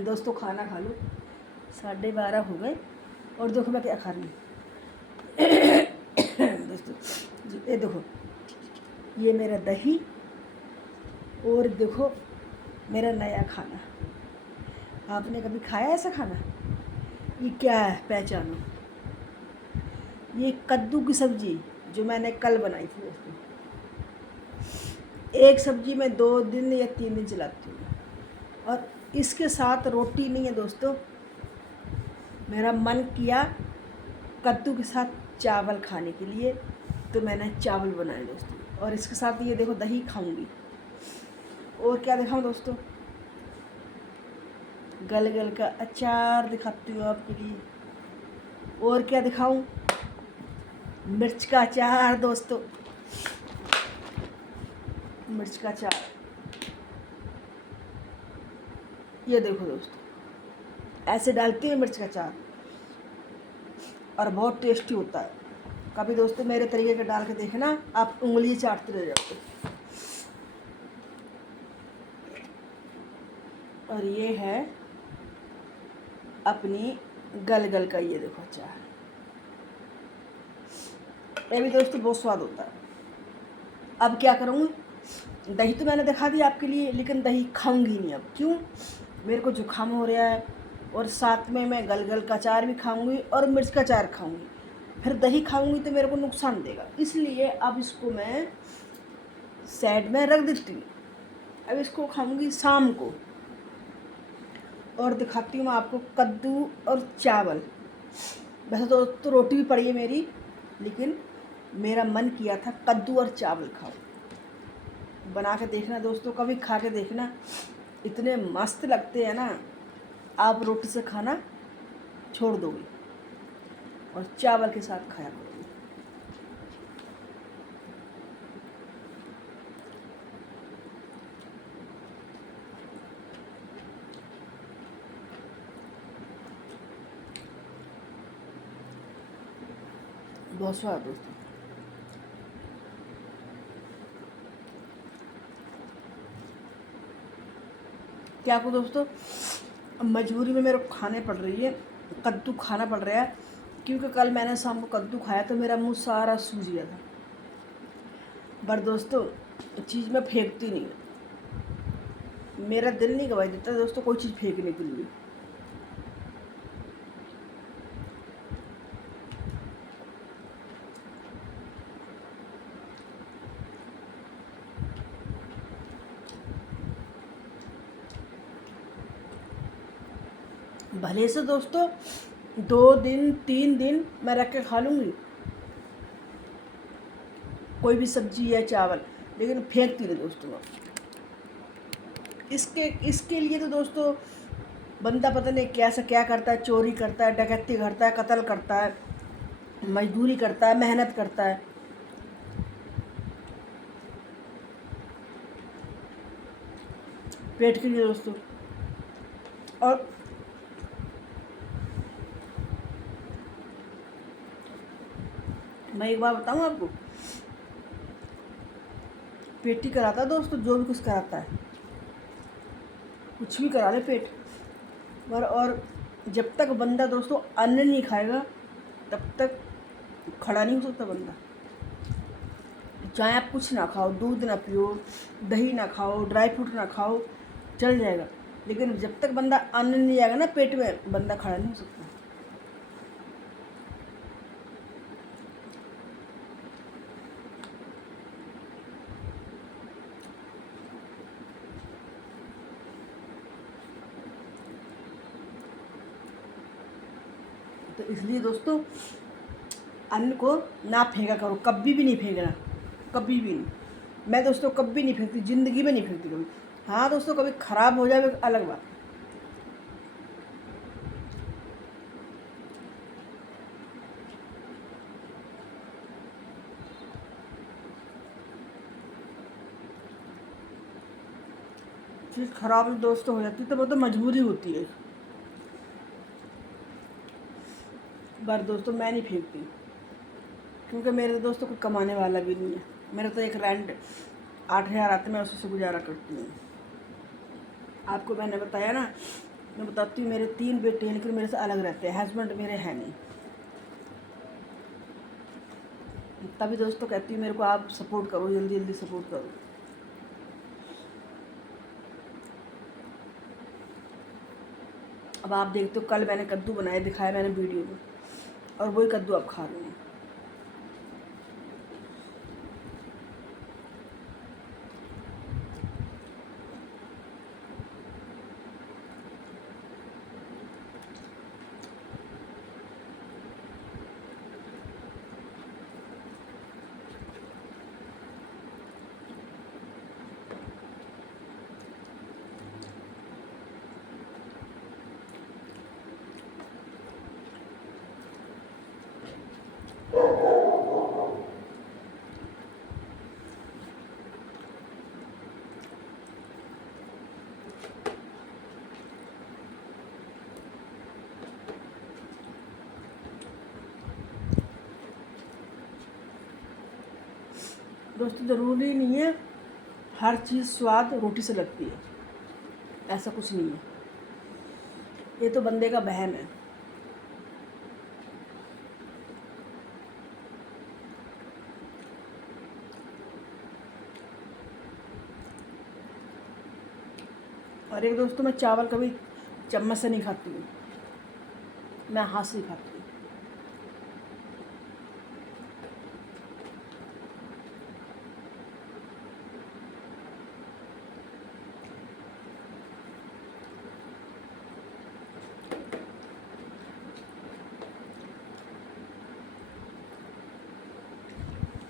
दोस्तों खाना खा लो, 12:30 हो गए। और देखो मैं क्या खा रही हूँ दोस्तों जी, ये देखो, ये मेरा दही, और देखो मेरा नया खाना। आपने कभी खाया ऐसा खाना? ये क्या है, पहचानो। ये कद्दू की सब्ज़ी जो मैंने कल बनाई थी दोस्तों। एक सब्ज़ी मैं 2 दिन या 3 दिन चलाती हूँ, और इसके साथ रोटी नहीं है दोस्तों। मेरा मन किया कद्दू के साथ चावल खाने के लिए, तो मैंने चावल बनाए दोस्तों। और इसके साथ ये देखो दही खाऊंगी। और क्या दिखाऊं दोस्तों, गलगल का अचार दिखाती हूँ आपके लिए। और क्या दिखाऊं, मिर्च का अचार दोस्तों, मिर्च का अचार। ये देखो दोस्तों, ऐसे डालती है मिर्च का अचार, और बहुत टेस्टी होता है। कभी दोस्तों मेरे तरीके का डाल के देखना, आप उंगली चाटते रह जाओगे। और ये है अपनी गलगल का, ये देखो अचार। ये भी दोस्तों बहुत स्वाद होता है। अब क्या करूँगी, दही तो मैंने दिखा दी आपके लिए, लेकिन दही खाऊंगी नहीं अब। क्यों? मेरे को जुकाम हो रहा है, और साथ में मैं गलगल का अचार भी खाऊंगी और मिर्च का अचार खाऊंगी। फिर दही खाऊंगी तो मेरे को नुकसान देगा, इसलिए अब इसको मैं साइड में रख देती हूँ। अब इसको खाऊंगी शाम को। और दिखाती हूँ मैं आपको कद्दू और चावल। वैसे तो रोटी भी पड़ी है मेरी, लेकिन मेरा मन किया था कद्दू और चावल खाओ। बना के देखना दोस्तों, कभी खा के देखना, इतने मस्त लगते हैं ना, आप रोटी से खाना छोड़ दोगे और चावल के साथ खाया करोगे। बहुत स्वाद दोस्तों। क्या को दोस्तों, मजबूरी में मेरे को खाने पड़ रही है, कद्दू खाना पड़ रहा है, क्योंकि कल मैंने शाम को कद्दू खाया तो मेरा मुंह सारा सूज गया था। पर दोस्तों चीज़ मैं फेंकती नहीं, मेरा दिल नहीं गवाई देता दोस्तों कोई चीज़ फेंकने के लिए। भले से दोस्तों 2 दिन 3 दिन मैं रख के खा लूँगी कोई भी सब्जी या चावल, लेकिन फेंकती नहीं दोस्तों। इसके लिए तो दोस्तों बंदा पता नहीं कैसा क्या करता है, चोरी करता है, डकैती करता है, कत्ल करता है, मजदूरी करता है, मेहनत करता है। पेट के लिए दोस्तों। और मैं एक बार बताऊं आपको, पेट ही कराता है दोस्तों, जो भी कुछ कराता है, कुछ भी करा ले पेट पर। और जब तक बंदा दोस्तों अन्न नहीं खाएगा तब तक खड़ा नहीं हो सकता बंदा। चाहे आप कुछ ना खाओ, दूध ना पियो, दही ना खाओ, ड्राई फ्रूट ना खाओ, चल जाएगा, लेकिन जब तक बंदा अन्न नहीं आएगा ना पेट में, बंदा खड़ा नहीं हो सकता। तो इसलिए दोस्तों अन्न को ना फेंका करो, कभी भी नहीं फेंकना, कभी भी नहीं। मैं दोस्तों कभी नहीं फेंकती, ज़िंदगी में नहीं फेंकती कभी। हाँ दोस्तों, कभी ख़राब हो जाए अलग बात। चीज़ ख़राब दोस्तों हो जाती है तो वो तो मजबूरी होती है। पर दोस्तों मैं नहीं फेंकती, क्योंकि मेरे दोस्तों को कमाने वाला भी नहीं है। मेरा तो एक रेंट 8,000 आते, मैं उसी से गुजारा करती हूँ। आपको मैंने बताया ना मैं बताती हूँ, मेरे 3 बेटे हैं लेकिन मेरे से अलग रहते हैं, हस्बैंड मेरे हैं नहीं। तभी दोस्तों कहती हूँ मेरे को आप सपोर्ट करो, जल्दी जल्दी सपोर्ट करो। अब आप देखते हो, कल मैंने कद्दू बनाए, दिखाया मैंने वीडियो में, और वही कद्दू आप खा रहे हैं। दोस्तों ज़रूरी नहीं है हर चीज़ स्वाद रोटी से लगती है, ऐसा कुछ नहीं है, ये तो बंदे का वहम है। और एक दोस्तों, मैं चावल कभी चम्मच से नहीं खाती हूँ, मैं हाथ से खाती हूँ।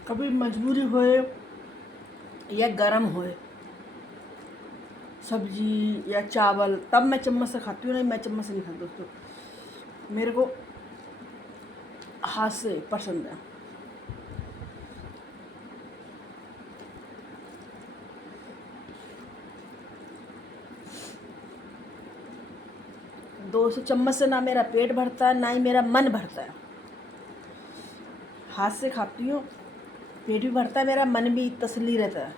कभी मजबूरी होए या गरम होए सब्जी या चावल, तब मैं चम्मच से खाती हूँ, नहीं मैं चम्मच से नहीं खाती दोस्तों, मेरे को हाथ से पसंद है। दोस्तों चम्मच से ना मेरा पेट भरता है, ना ही मेरा मन भरता है। हाथ से खाती हूँ, पेट भी भरता है मेरा, मन भी तसल्ली रहता है।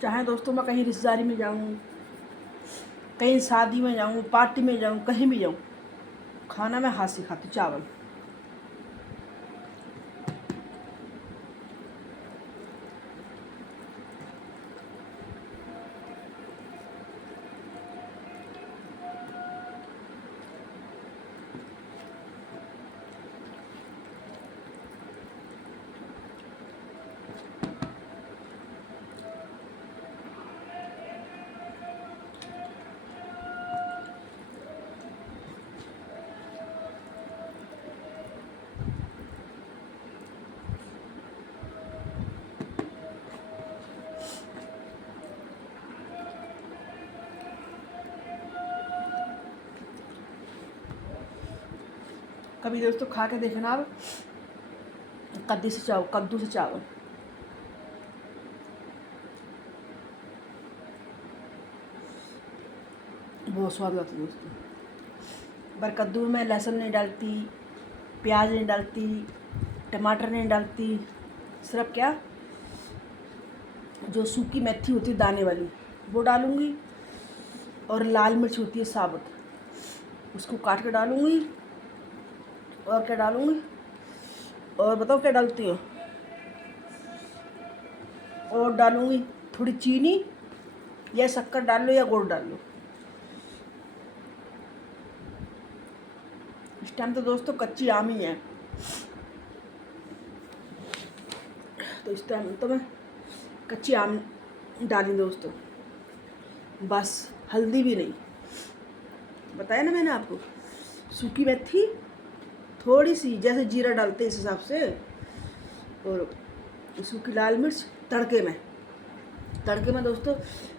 चाहे दोस्तों मैं कहीं रिश्तेदारी में जाऊँ, कहीं शादी में जाऊँ, पार्टी में जाऊँ, कहीं भी जाऊँ, खाना मैं हाथ से खाती हूँ, चावल। कभी दोस्तों खा के देखना आप, कद्दू से चावल बहुत स्वाद लगता है दोस्तों। पर कद्दू में मैं लहसुन नहीं डालती, प्याज नहीं डालती, टमाटर नहीं डालती, सिर्फ क्या, जो सूखी मेथी होती है दाने वाली वो डालूँगी, और लाल मिर्च होती है साबुत, उसको काट के डालूँगी। और क्या डालूँगी, और बताओ क्या डालती हूँ, और डालूँगी थोड़ी चीनी, या शक्कर डाल लो या गुड़ डाल लो। इस टाइम तो दोस्तों कच्ची आम ही है, तो इस टाइम तो मैं कच्ची आम डाली दोस्तों, बस हल्दी भी नहीं, बताया ना मैंने आपको, सूखी मेथी थोड़ी सी, जैसे जीरा डालते इस हिसाब से, और सूखी लाल मिर्च तड़के में दोस्तों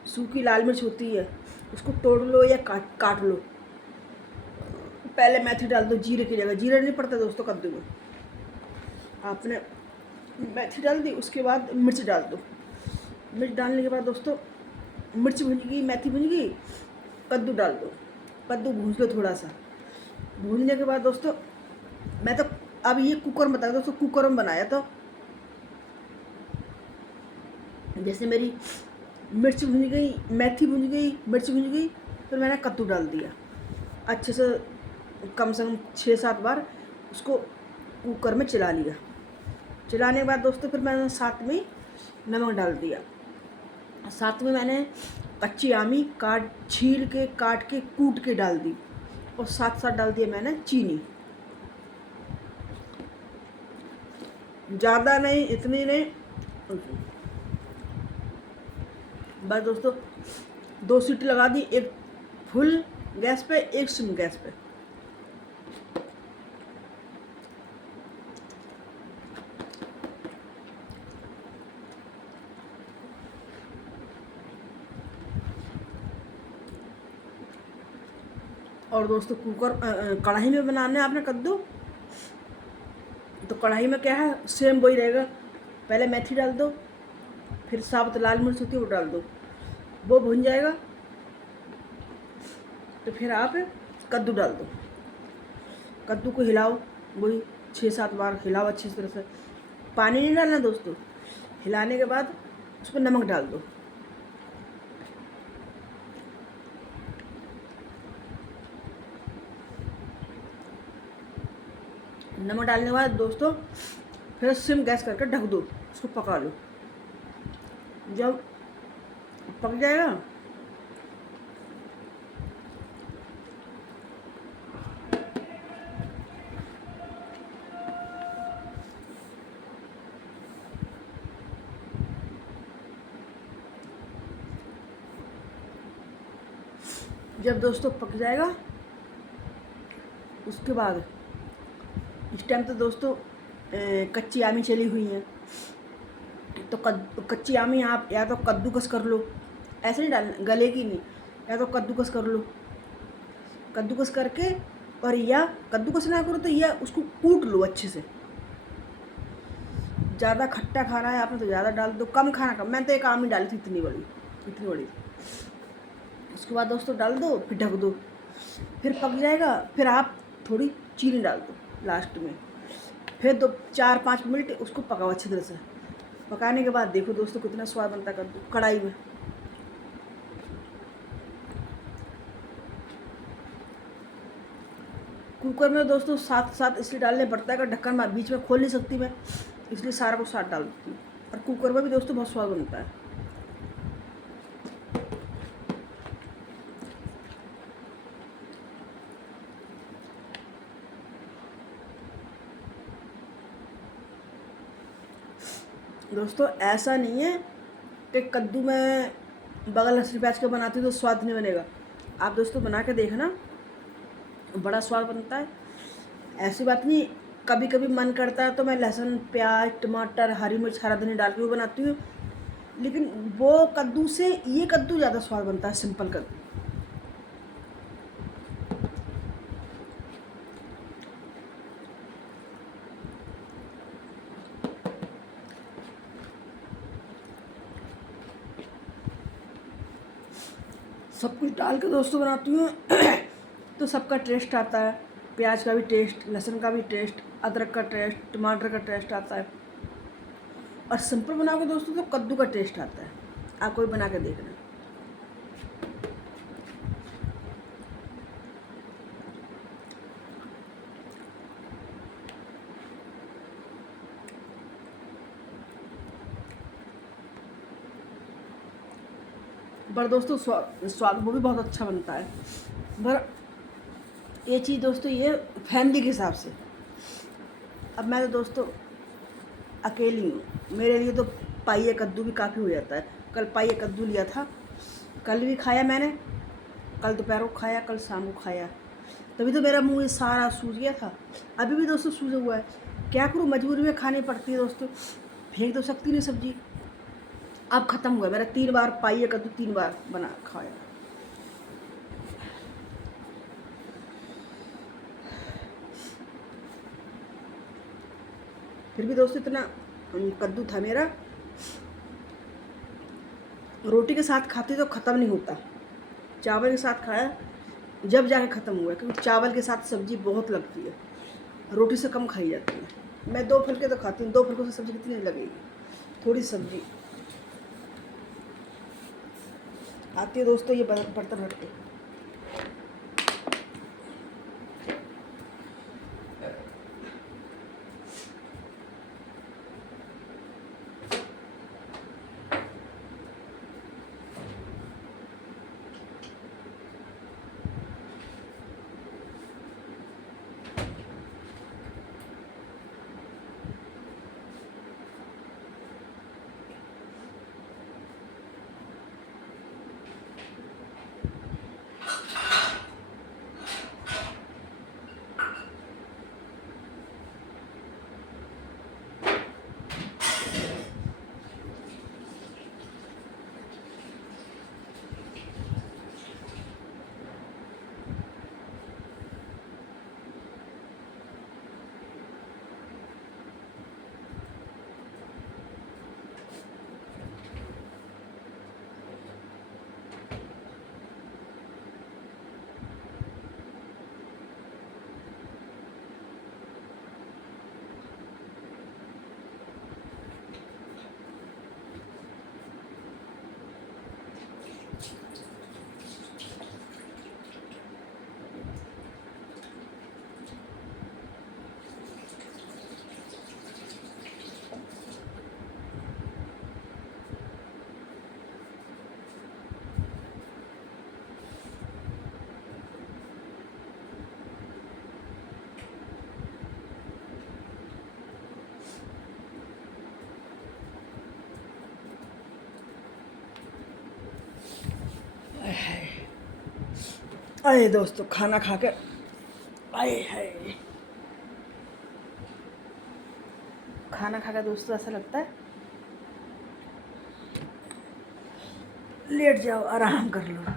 सूखी लाल मिर्च होती है, उसको तोड़ लो या काट लो। पहले मेथी डाल दो जीरे की जगह, जीरा नहीं पड़ता दोस्तों कद्दू में, आपने मेथी डाल दी, उसके बाद मिर्च डाल दो। मिर्च डालने के बाद दोस्तों मिर्च भुन गई, मेथी भुन गई, कद्दू डाल दो, कद्दू भून लो थोड़ा सा, भूनने के बाद दोस्तों मैं तो अब ये कुकर में बताया दोस्तों, कुकर में बनाया। तो जैसे मेरी मिर्च भुन गई, मेथी भुन गई, मिर्च भुन गई, फिर मैंने कद्दू डाल दिया अच्छे से, कम से कम 6-7 बार उसको कुकर में चला लिया। चलाने के बाद दोस्तों फिर मैंने साथ में नमक डाल दिया, साथ में मैंने कच्ची आमी छील के काट के कूट के डाल दी, और साथ साथ डाल दिया मैंने चीनी। ज़्यादा नहीं, इतनी नहीं, बस दोस्तों 2 सीटी लगा दी, एक फुल गैस पे, एक सिम गैस पे। और दोस्तों कढ़ाई में बनाना है आपने कद्दू, तो कढ़ाई में क्या है, सेम वही रहेगा। पहले मेथी डाल दो, फिर साबुत लाल मिर्च होती है वो डाल दो, वो भुन जाएगा, तो फिर आप कद्दू डाल दो। कद्दू को हिलाओ, वही 6-7 बार हिलाओ अच्छी तरह से। पानी नहीं डालना दोस्तों, हिलाने के बाद उसमें नमक डाल दो। नमक डालने के बाद दोस्तों फिर सिम गैस करके ढक दो, उसको पका लो। जब पक जाएगा जब दोस्तों पक जाएगा, उसके बाद इस टाइम तो दोस्तों कच्ची आमी चली हुई हैं, तो कच्ची आमी आप या तो कद्दूकस कर लो, ऐसे नहीं डालना, गलेगी नहीं, या तो कद्दूकस कर लो, कद्दूकस करके, और या कद्दूकस ना करो तो या उसको कूट लो अच्छे से। ज़्यादा खट्टा खाना है आपने तो ज़्यादा डाल दो, कम खाना कम। मैंने तो एक आमी डाली थी इतनी बड़ी। उसके बाद दोस्तों डाल दो, फिर ढक दो, फिर पक जाएगा, फिर आप थोड़ी चीनी डाल दो लास्ट में, फिर 4-5 मिनट उसको पकाओ अच्छी तरह से। पकाने के बाद देखो दोस्तों कितना स्वाद बनता है कद्दू कढ़ाई में। कुकर में दोस्तों साथ इसलिए डालने पड़ता है कि ढक्कन बीच में खोल नहीं सकती मैं, इसलिए सारा कुछ साथ डाल देती हूँ। और कुकर में भी दोस्तों बहुत स्वाद बनता है। दोस्तों ऐसा नहीं है कि कद्दू में बगल लहसुन प्याज के बनाती हूँ तो स्वाद नहीं बनेगा। आप दोस्तों बना के देखना, बड़ा स्वाद बनता है। ऐसी बात नहीं, कभी कभी मन करता है तो मैं लहसुन प्याज टमाटर हरी मिर्च हरा धनिया डाल के वो बनाती हूँ, लेकिन वो कद्दू से ये कद्दू ज़्यादा स्वाद बनता है, सिंपल कद्दू। सब कुछ डाल के दोस्तों बनाती हूँ तो सबका टेस्ट आता है, प्याज का भी टेस्ट, लहसुन का भी टेस्ट, अदरक का टेस्ट, टमाटर का टेस्ट आता है। और सिंपल बनाओगे दोस्तों तो कद्दू का टेस्ट आता है। आप कोई बना के देखना। पर दोस्तों स्वाद वो भी बहुत अच्छा बनता है। पर ये चीज़ दोस्तों ये फैमिली के हिसाब से। अब मैं तो दोस्तों अकेली हूँ, मेरे लिए तो पाइया कद्दू भी काफ़ी हो जाता है। कल पाइया कद्दू लिया था, कल भी खाया मैंने, कल दोपहर को खाया, कल शाम को खाया, तभी तो मेरा मुँह सारा सूज गया था। अभी भी दोस्तों सूजा हुआ है, क्या करूँ, मजबूरी में खानी पड़ती है दोस्तों, फेंक तो सकती नहीं सब्जी। अब ख़त्म हुआ मेरा 3 बार पाइया कद्दू, 3 बार बना खाया। फिर भी दोस्तों इतना कद्दू था मेरा, रोटी के साथ खाती तो ख़त्म नहीं होता। चावल के साथ खाया जब जाके ख़त्म हुआ है, क्योंकि चावल के साथ सब्ज़ी बहुत लगती है, रोटी से कम खाई जाती है। मैं 2 फुलके तो खाती हूँ, 2 फुलकों से सब्ज़ी कितनी लगेगी, थोड़ी सब्ज़ी आती है दोस्तों। ये बर्तन रख के आए दोस्तों, खाना खाकर आए है। खाना खाकर दोस्तों ऐसा लगता है लेट जाओ, आराम कर लो।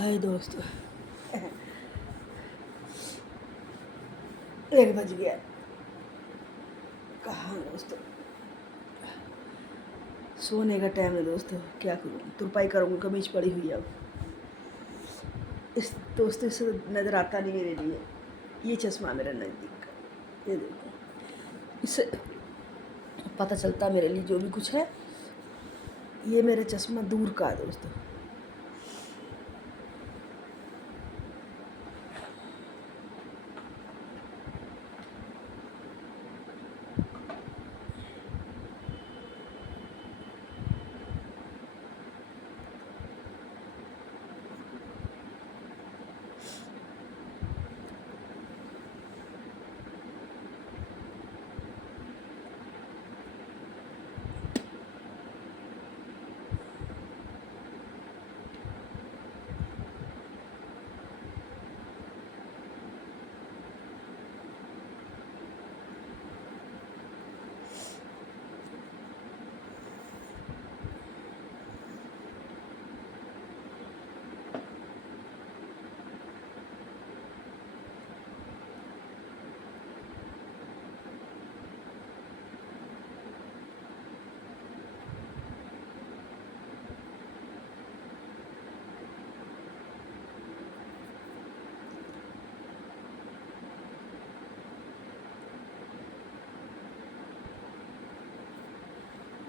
हाय दोस्तों, 1 बज गया। कहाँ दोस्तों, सोने का टाइम है दोस्तों। क्या करूँ, तुरपाई करूँगी, कमीज पड़ी हुई है। अब इस दोस्तों इससे नज़र आता नहीं मेरे लिए। ये चश्मा मेरा नज़दीक का, ये देखो, इससे पता चलता मेरे लिए जो भी कुछ है। ये मेरा चश्मा दूर का है दोस्तों।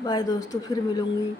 बाय दोस्तों, फिर मिलूँगी।